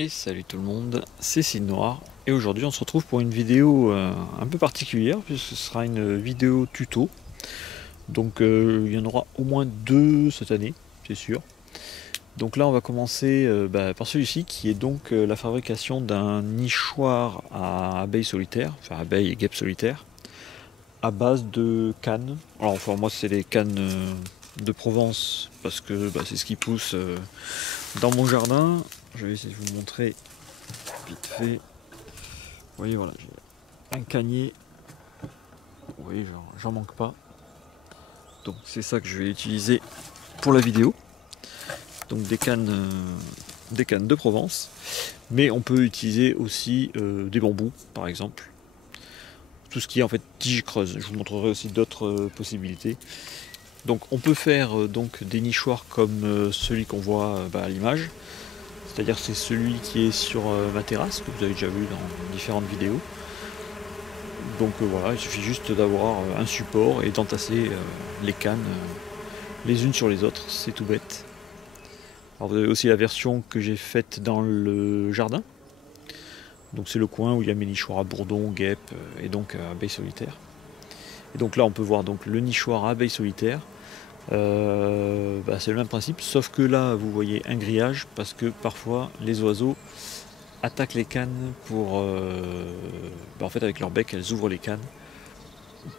Et salut tout le monde, c'est Sid Noir et aujourd'hui on se retrouve pour une vidéo un peu particulière puisque ce sera une vidéo tuto. Donc il y en aura au moins deux cette année, c'est sûr. Donc là on va commencer par celui-ci qui est donc la fabrication d'un nichoir à abeilles solitaires, enfin abeilles et guêpes solitaires, à base de cannes. Alors enfin moi c'est les cannes de Provence parce que c'est ce qui pousse dans mon jardin. Je vais essayer de vous montrer vite fait. Vous voyez, voilà, j'ai un canier. Vous voyez, j'en manque pas. Donc c'est ça que je vais utiliser pour la vidéo. Donc des cannes de Provence. Mais on peut utiliser aussi des bambous, par exemple. Tout ce qui est en fait tige creuse. Je vous montrerai aussi d'autres possibilités. Donc on peut faire donc des nichoirs comme celui qu'on voit à l'image. C'est-à-dire c'est celui qui est sur ma terrasse, que vous avez déjà vu dans différentes vidéos. Donc voilà, il suffit juste d'avoir un support et d'entasser les cannes les unes sur les autres, c'est tout bête. Alors vous avez aussi la version que j'ai faite dans le jardin. Donc c'est le coin où il y a mes nichoirs à bourdons, guêpes et donc abeilles solitaires. Et donc là on peut voir donc le nichoir à abeilles solitaires. C'est le même principe, sauf que là vous voyez un grillage parce que parfois les oiseaux attaquent les cannes pour... en fait avec leur bec elles ouvrent les cannes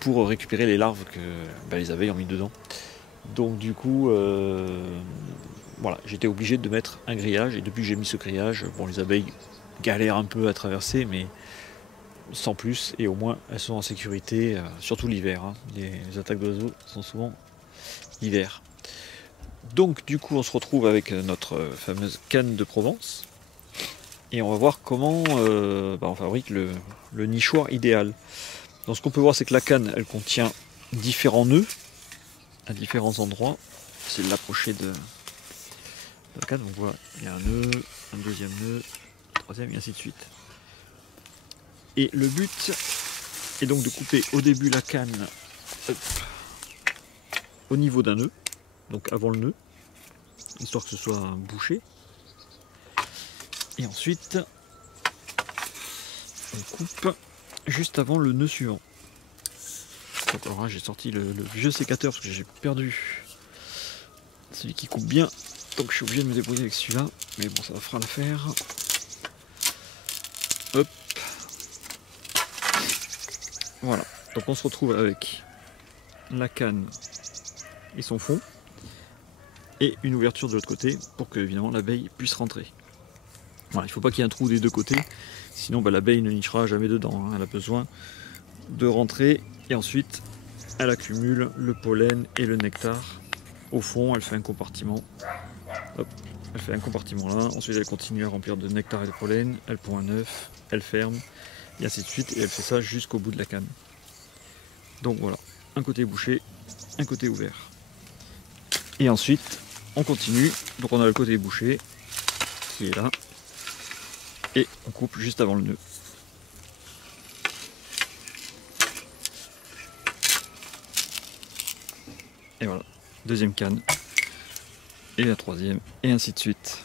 pour récupérer les larves que les abeilles ont mis dedans. Donc du coup, voilà, j'étais obligé de mettre un grillage et depuis que j'ai mis ce grillage, les abeilles galèrent un peu à traverser, mais sans plus, et au moins elles sont en sécurité, surtout l'hiver. Hein. Les attaques d'oiseaux sont souvent l'hiver. Donc du coup, on se retrouve avec notre fameuse canne de Provence et on va voir comment on fabrique le nichoir idéal. Donc ce qu'on peut voir, c'est que la canne, elle contient différents nœuds à différents endroits. C'est de l'approcher de la canne. Donc voilà, il y a un nœud, un deuxième nœud, un troisième, et ainsi de suite. Et le but est donc de couper au début la canne au niveau d'un nœud, donc avant le nœud, histoire que ce soit bouché. Et ensuite, on coupe juste avant le nœud suivant. Donc, alors là, j'ai sorti le vieux sécateur parce que j'ai perdu celui qui coupe bien. Donc je suis obligé de me débrouiller avec celui-là. Mais bon, ça fera l'affaire. Hop. Voilà. Donc on se retrouve avec la canne et son fond. Et une ouverture de l'autre côté pour que évidemment l'abeille puisse rentrer. Voilà, il ne faut pas qu'il y ait un trou des deux côtés. Sinon l'abeille ne nichera jamais dedans. Hein. Elle a besoin de rentrer. Et ensuite, elle accumule le pollen et le nectar. Au fond, elle fait un compartiment. Hop, elle fait un compartiment là. Ensuite, elle continue à remplir de nectar et de pollen. Elle pond un œuf, elle ferme, et ainsi de suite. Et elle fait ça jusqu'au bout de la canne. Donc voilà, un côté bouché, un côté ouvert. Et ensuite, on continue. Donc on a le côté bouché qui est là. Et on coupe juste avant le nœud. Et voilà, deuxième canne. Et la troisième, et ainsi de suite.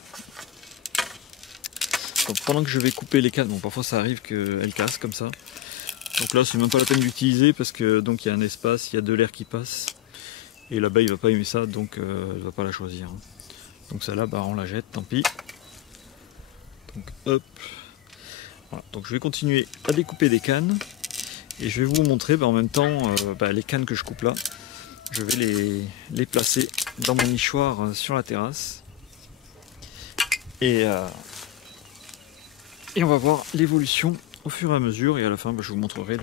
Donc pendant que je vais couper les cannes, parfois ça arrive qu'elles cassent comme ça. Donc là c'est même pas la peine d'utiliser parce que donc il y a un espace, il y a de l'air qui passe. Et l'abeille va pas aimer ça, donc elle va pas la choisir. Donc celle-là, on la jette, tant pis. Donc hop. Voilà. Donc je vais continuer à découper des cannes. Et je vais vous montrer en même temps les cannes que je coupe là. Je vais les placer dans mon nichoir sur la terrasse. Et on va voir l'évolution au fur et à mesure. Et à la fin, je vous montrerai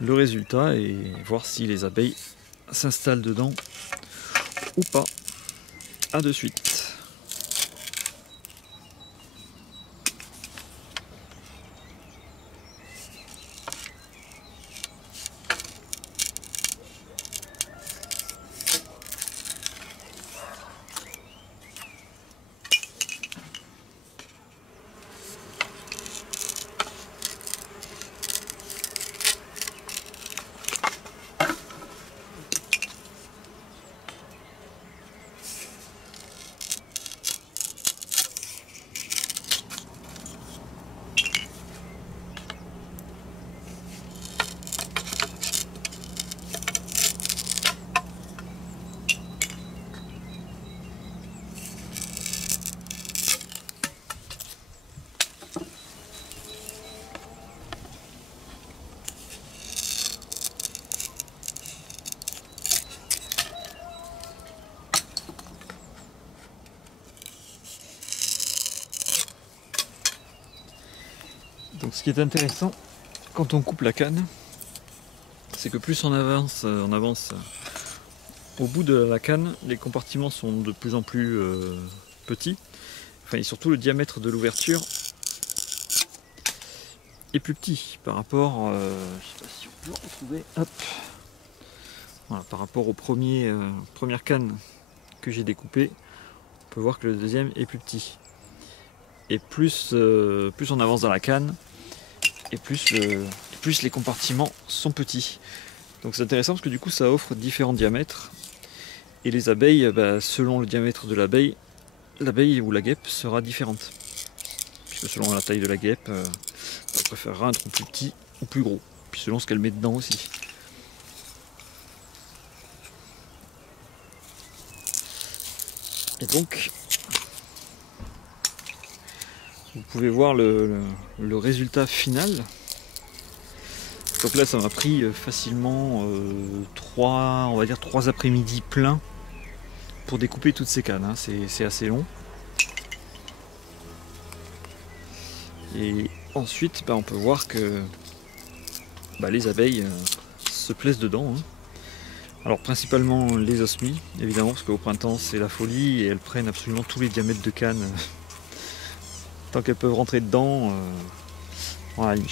le résultat et voir si les abeilles s'installent dedans ou pas. A de suite. Donc ce qui est intéressant quand on coupe la canne, c'est que plus on avance au bout de la canne, les compartiments sont de plus en plus petits. Enfin, et surtout le diamètre de l'ouverture est plus petit par rapport, je sais pas si on peut retrouver, hop, voilà, par rapport aux premières cannes que j'ai découpées, on peut voir que le deuxième est plus petit. Et plus on avance dans la canne, et plus les compartiments sont petits. Donc c'est intéressant parce que du coup ça offre différents diamètres. Et les abeilles, selon le diamètre de l'abeille ou la guêpe sera différente. Puisque selon la taille de la guêpe, elle préférera un trou plus petit ou plus gros. Puis selon ce qu'elle met dedans aussi. Et donc, vous pouvez voir le résultat final. Donc là, ça m'a pris facilement 3 après-midi pleins pour découper toutes ces cannes. Hein. C'est assez long. Et ensuite, on peut voir que les abeilles se plaisent dedans. Hein. Alors principalement les osmies, évidemment, parce qu'au printemps c'est la folie et elles prennent absolument tous les diamètres de canne. Tant qu'elles peuvent rentrer dedans, voilà.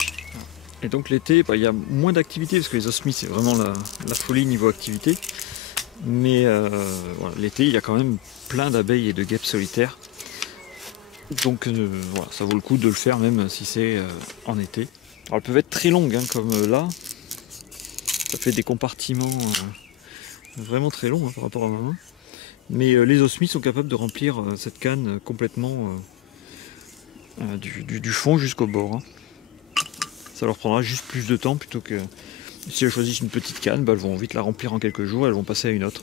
Et donc l'été, il y a moins d'activité, parce que les osmies c'est vraiment la folie niveau activité. Mais voilà, l'été, il y a quand même plein d'abeilles et de guêpes solitaires. Donc voilà, ça vaut le coup de le faire même si c'est en été. Alors elles peuvent être très longues, hein, comme là. Ça fait des compartiments vraiment très longs, hein, par rapport à ma main. Mais les osmies sont capables de remplir cette canne complètement du fond jusqu'au bord. Hein. Ça leur prendra juste plus de temps plutôt que si elles choisissent une petite canne, elles vont vite la remplir en quelques jours, elles vont passer à une autre.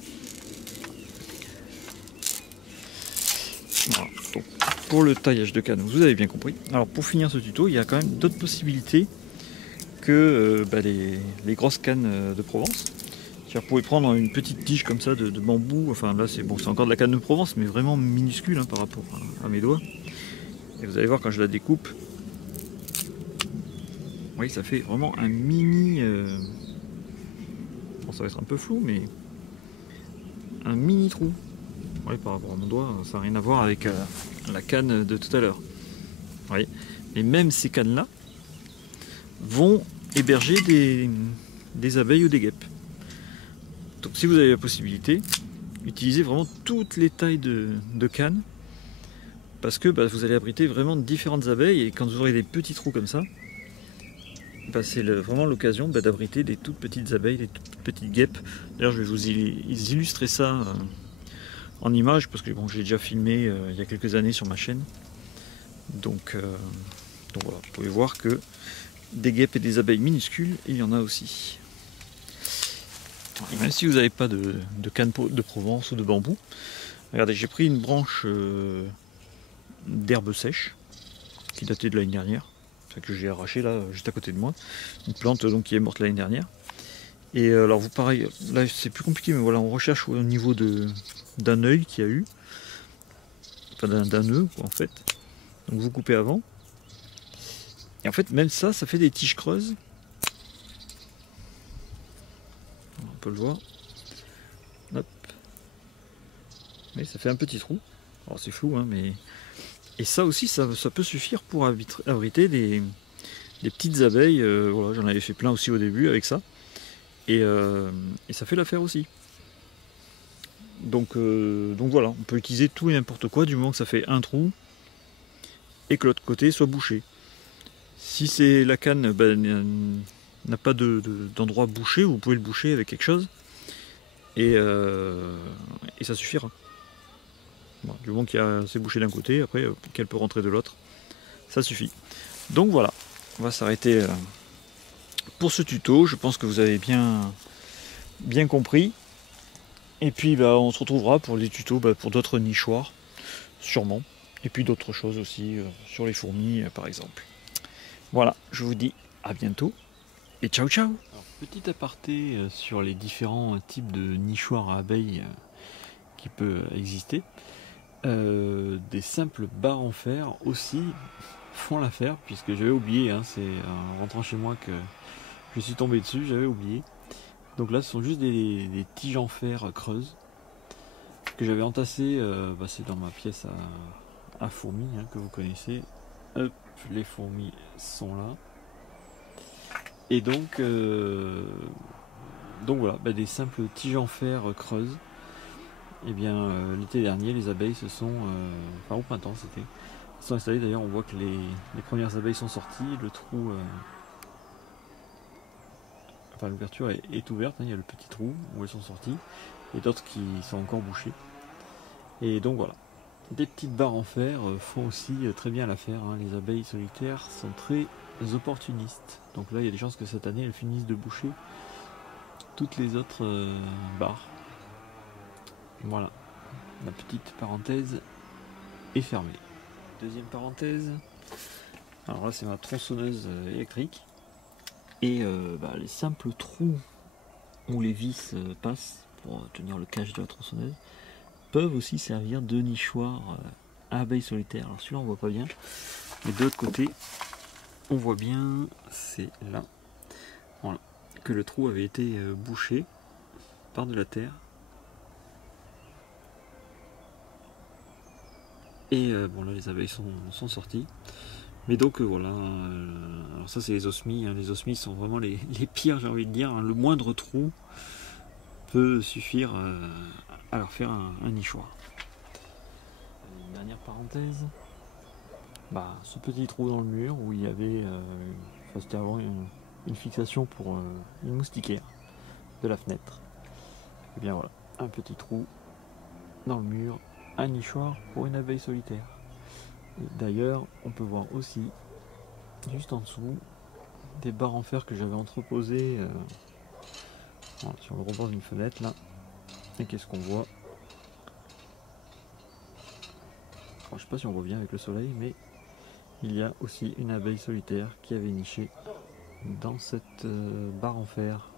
Voilà. Donc, pour le taillage de canne, vous avez bien compris. Alors pour finir ce tuto, il y a quand même d'autres possibilités que les grosses cannes de Provence. Vous pouvez prendre une petite tige comme ça de bambou, enfin là c'est encore de la canne de Provence, mais vraiment minuscule hein, par rapport à mes doigts. Et vous allez voir quand je la découpe, oui ça fait vraiment un mini, bon, ça va être un peu flou, mais un mini trou. Oui, par rapport à mon doigt, ça n'a rien à voir avec la canne de tout à l'heure. Oui. Et même ces cannes là vont héberger des abeilles ou des guêpes. Donc si vous avez la possibilité, utilisez vraiment toutes les tailles de cannes, parce que vous allez abriter vraiment différentes abeilles, et quand vous aurez des petits trous comme ça, c'est vraiment l'occasion d'abriter des toutes petites abeilles, des toutes petites guêpes. D'ailleurs je vais vous illustrer ça en image, parce que j'ai déjà filmé il y a quelques années sur ma chaîne. Donc voilà, vous pouvez voir que des guêpes et des abeilles minuscules, il y en a aussi. Et même si vous n'avez pas de canne de Provence ou de bambou, regardez, j'ai pris une branche d'herbe sèche qui datait de l'année dernière, que j'ai arrachée là juste à côté de moi, une plante donc qui est morte l'année dernière. Et alors vous pareil, là c'est plus compliqué, mais voilà, on recherche au niveau d'un œil qu'il y a eu, enfin d'un nœud quoi, en fait. Donc vous coupez avant, et en fait même ça fait des tiges creuses. On peut le voir. Hop. Mais ça fait un petit trou. Alors c'est flou, hein, mais. Et ça aussi, ça peut suffire pour abriter des petites abeilles. Voilà, j'en avais fait plein aussi au début avec ça. Et ça fait l'affaire aussi. Donc voilà, on peut utiliser tout et n'importe quoi du moment que ça fait un trou et que l'autre côté soit bouché. Si c'est la canne n'a pas d'endroit bouché, vous pouvez le boucher avec quelque chose et ça suffira. Bon, du moment qu'il y a c'est bouché d'un côté, après qu'elle peut rentrer de l'autre, ça suffit. Donc voilà, on va s'arrêter pour ce tuto. Je pense que vous avez bien compris. Et puis on se retrouvera pour les tutos pour d'autres nichoirs, sûrement. Et puis d'autres choses aussi, sur les fourmis par exemple. Voilà, je vous dis à bientôt et ciao ciao. Alors, petit aparté sur les différents types de nichoirs à abeilles qui peuvent exister. Des simples barres en fer aussi font l'affaire, puisque j'avais oublié, hein, c'est en rentrant chez moi que je suis tombé dessus, j'avais oublié. Donc là, ce sont juste des tiges en fer creuses que j'avais entassées, c'est dans ma pièce à fourmis, hein, que vous connaissez. Hop, les fourmis sont là. Et donc voilà, des simples tiges en fer creuses. Et bien l'été dernier, les abeilles se sont, enfin au printemps c'était, se sont installées. D'ailleurs, on voit que les premières abeilles sont sorties, le trou, enfin l'ouverture est ouverte, hein, il y a le petit trou où elles sont sorties, et d'autres qui sont encore bouchées. Et donc voilà, des petites barres en fer font aussi très bien l'affaire, hein. Les abeilles solitaires sont très opportunistes. Donc là, il y a des chances que cette année, elles finissent de boucher toutes les autres barres. Voilà, la petite parenthèse est fermée. Deuxième parenthèse, alors là c'est ma tronçonneuse électrique, et les simples trous où les vis passent pour tenir le cache de la tronçonneuse peuvent aussi servir de nichoir à abeilles solitaires. Alors celui-là on voit pas bien, mais de l'autre côté on voit bien, c'est là, voilà, que le trou avait été bouché par de la terre. Et bon là les abeilles sont sorties. Mais donc voilà, alors ça c'est les osmies, hein. Les osmies sont vraiment les pires, j'ai envie de dire, hein. Le moindre trou peut suffire à leur faire un nichoir. Une dernière parenthèse, ce petit trou dans le mur où il y avait, c'était avant une fixation pour une moustiquaire de la fenêtre. Et bien voilà, un petit trou dans le mur, un nichoir pour une abeille solitaire. D'ailleurs, on peut voir aussi, juste en dessous, des barres en fer que j'avais entreposées sur le rebord d'une fenêtre là. Et qu'est-ce qu'on voit? Je sais pas si on voit bien avec le soleil, mais il y a aussi une abeille solitaire qui avait niché dans cette barre en fer.